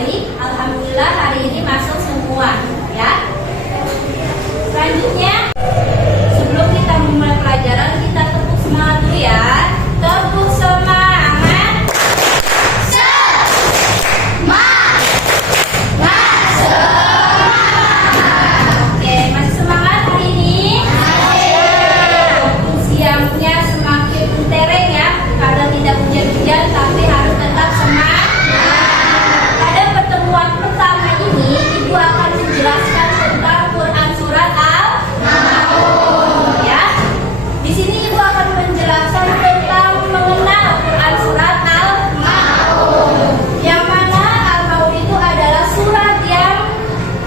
baik. Alhamdulillah hari ini masuk semua, ya. Selanjutnya, sebelum kita memulai pelajaran, kita tepuk semangat dulu ya. Tepuk semangat. Oke, masih semangat hari ini? Siangnya semakin mentereng ya, karena tidak hujan-hujan, tapi harus tetap semangat. Pada pertemuan pertama ini, Ibu akan menjelaskan tentang Quran surat Al-Maun. Ya, di sini Ibu akan menjelaskan tentang mengenal Quran surat Al-Maun. Yang mana Al-Maun itu adalah surat yang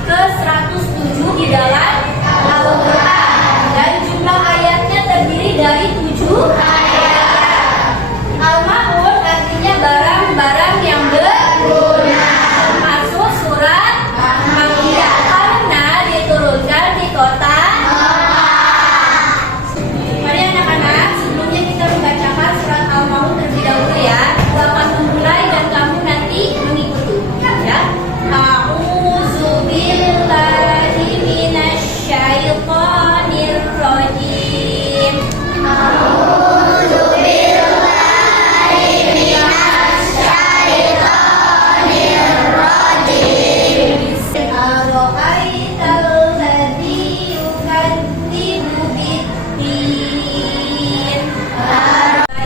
ke-107 di dalam Al-Quran, dan jumlah ayatnya terdiri dari 7 ayat. Al-Maun artinya barang-barang yang berguna, termasuk surat Makkiyah karena diturunkan di kota Makkah. Mari anak-anak, sebelumnya kita membacakan surat Al-Maun terlebih dahulu ya. Aku akan memulai dan kamu nanti mengikuti ya. A'udzubillahi minasyaitonir rajim. Ara'aital ladzi yukadzibu bid-din.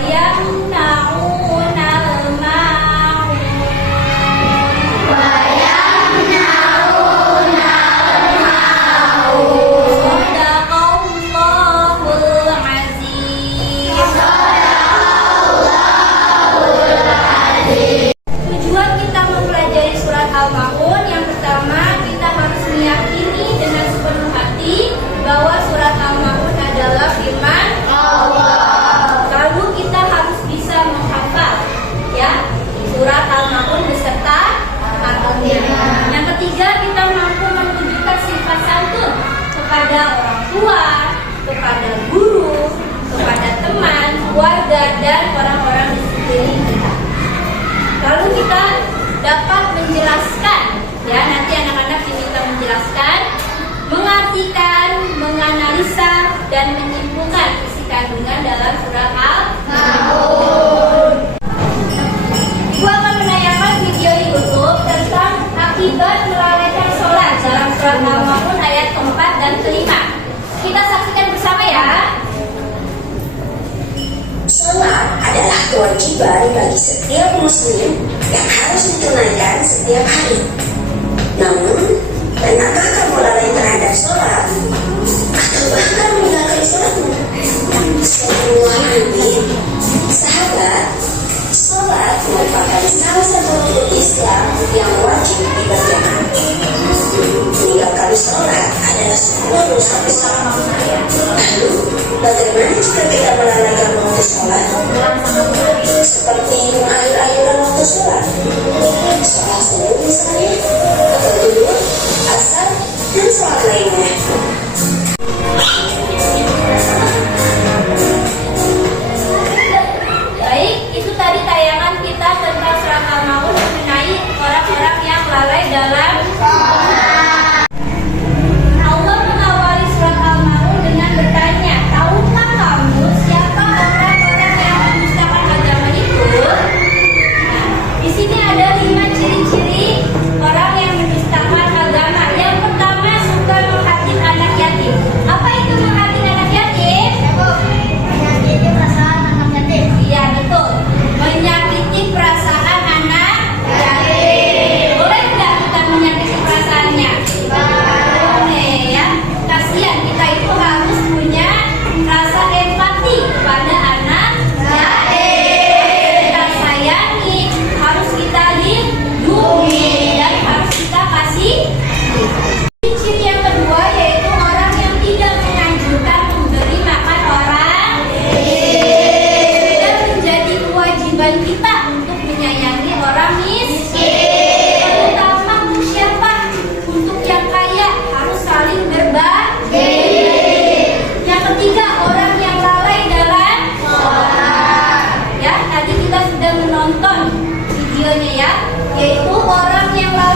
Yamna'una al-ma'un. Shadaqallahul azim. Tujuan kita mempelajari surat Al-Maun, yang pertama kita harus meyakini dengan sepenuh hati bahwa surat Al-Maun adalah firman Allah. Lalu kita harus bisa menghafal ya surat Al-Maun beserta artinya. Yang ketiga, kita mampu menunjukkan sifat santun kepada orang tua, kepada guru, kepada teman, keluarga, dan orang-orang di sekeliling kita. Lalu kita dapat menjelaskan, ya nanti anak-anak diminta menjelaskan, mengartikan, menganalisa, dan menyimpulkan isi kandungan dalam surat Al-Maun. Ibu akan menayangkan video di YouTube tentang akibat melalaikan sholat dalam surat Al-Maun ayat keempat dan kelima. Kita saksikan bersama ya. Sholat adalah kewajiban bagi setiap muslim yang harus ditunaikan setiap hari. Namun, pernahkah kamu lalai terhadap sholat atau bahkan meninggalkan sholatmu? Semua nabi, sahabat, sholat merupakan salah satu rukun Islam yang wajib dikerjakan. Meninggalkan sholat adalah sebuah dosa besar. Lalu, bagaimana jika kita melalaikan waktu sholat? Seperti akhir-akhiran waktu sholat, sholat subuh misalnya, atau zuhur, asar, dan sholat lainnya. Baik, itu tadi tayangan kita tentang surat Al-Maun mengenai orang-orang yang lalai dalam Allah mengawali surat Al-Maun dengan bertanya, tahukah kamu siapa orang-orang yang mendustakan agama itu? Di sini ada 5 ciri-ciri orang yang mendustakan agama. Yang pertama, suka menghatin anak yatim. Apa itu menghatin anak yatim? Menyakiti perasaan anak yatim. Iya betul, menyakiti perasaan anak yatim. Boleh nggak kita menyakiti perasaannya? Boleh ya. Kasihan, kita itu harus punya rasa empati kepada anak yatim. Kita sayangi, harus kita lindungi, dan harus kita kasih. Ciri yang kedua yaitu orang yang tidak menganjurkan memberi makan orang. Sudah menjadi kewajiban kita untuk menyayangi orang miskin. Terutama untuk siapa? Untuk yang kaya, harus saling berbagi. Yang ketiga, orang yang lalai dalam sholat. Ya, tadi kita sudah menonton videonya ya, yaitu orang yang lalai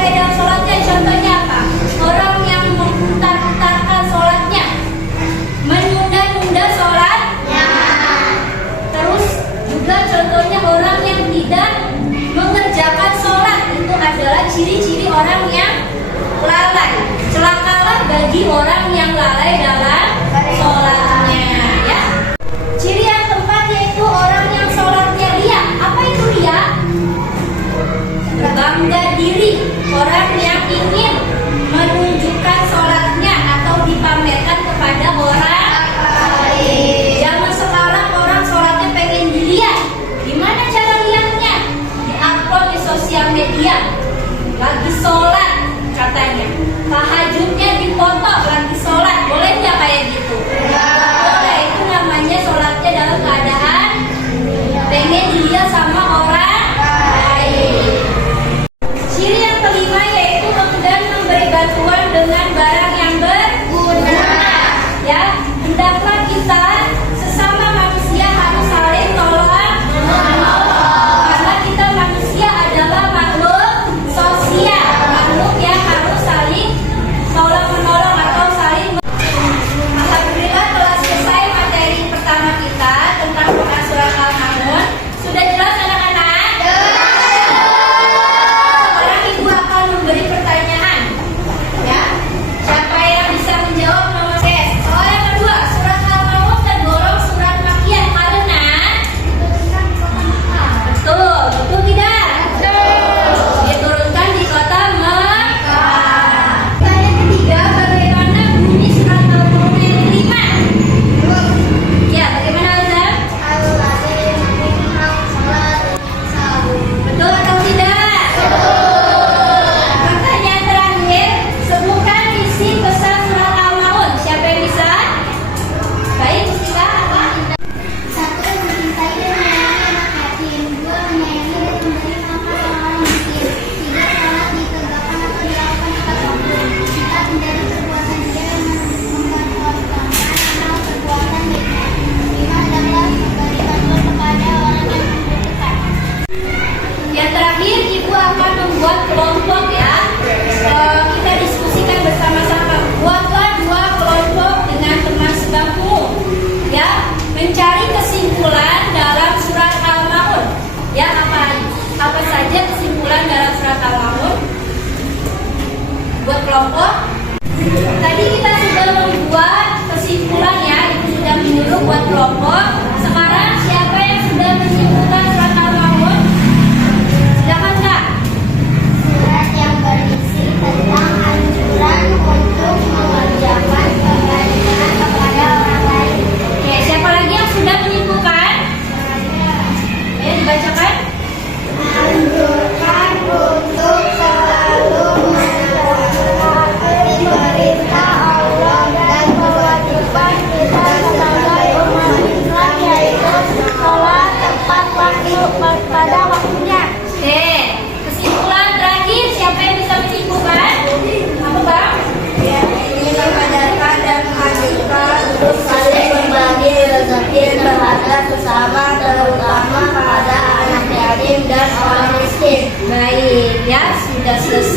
ciri-ciri orang yang lalai. Celakalah bagi orang yang lalai dalam sholatnya, ya. Ciri yang keempat yaitu orang yang sholatnya riya. Apa itu riya? Berbangga diri. Orang yang ingin menunjukkan sholatnya atau dipamerkan kepada orang lain. Zaman sekarang orang sholatnya pengen dilihat. Gimana cara lihatnya? Di-upload di sosial media. Lagi sholat katanya. Tahajudnya dipoto lagi sholat. Boleh nggak kayak gitu? Boleh. Itu namanya sholatnya dalam keadaan pengen dilihat sama orang lain. Ciri yang kelima yaitu enggan memberi bantuan dengan barang yang berguna. Ya, hendaklah kita sesama manusia harus saling tolong menolong. Karena kita manusia adalah makhluk sosial, makhluk yang harus saling tolong menolong atau saling. Alhamdulillah telah selesai materi pertama kita tentang Quran surat Al-Ma'un. Sudah jelas anak-anak? Sekarang ibu akan memberi pertanyaan. Ya, siapa yang bisa menjawab nomor S? Soal yang kedua, surat Al-Ma'un tergolong surat Makkiyah karena betul tidak? Diturunkan di kota Mekkah. Yang ketiga, bagaimana bunyi surat Al-Ma'un yang kelima? Ya, bagaimana Azam? Betul atau tidak? Pertanyaan terakhir, sebutkan isi pesan surat Al-Ma'un. Siapa yang bisa? Baik, Mustika, apa? 1. Mencintai dan menyayangi anak yatim. 2. Menyayangi dan memberi makan orang miskin. 3. Salat ditegakkan atau dilakukan tepat waktu. 4. Menjadi perbuatan dia yang memperjuangkan atau perbuatan baiknya. 5. Hendaklah memberi bantuan kepada orang yang membutuhkan. Yang terakhir, ibu akan membuat kelompok ya. Kita diskusikan bersama-sama. Buatlah 2 kelompok dengan teman sebangku. Ya, mencari kesimpulan dalam surat Al-Ma'un. Ya, apa saja kesimpulan dalam surat Al-Ma'un? Buat kelompok. Tadi kita sudah membuat kesimpulan ya. Ibu sudah menyuruh buat kelompok. Sekarang siapa yang sudah menyimpulkan surat Al-Ma'un? Silakan Kak. Surat yang berisi tentang anjuran untuk mengerjakan kebaikan kepada orang lain. Oke, siapa lagi yang sudah menyimpulkan? Ya, dibacakan. Anjurkan untuk selalu menaati perintah Allah dan kewajiban kita sebagai umat Islam, yaitu sholat tepat waktu pada waktunya. Oke, kesimpulan terakhir siapa yang bisa menyimpulkan? Apa Bang? Menyadarkan dan menghadirkan untuk saling berbagi rezeki kepada sesama, terutama kepada anak yatim dan orang miskin. Baik, ya sudah selesai.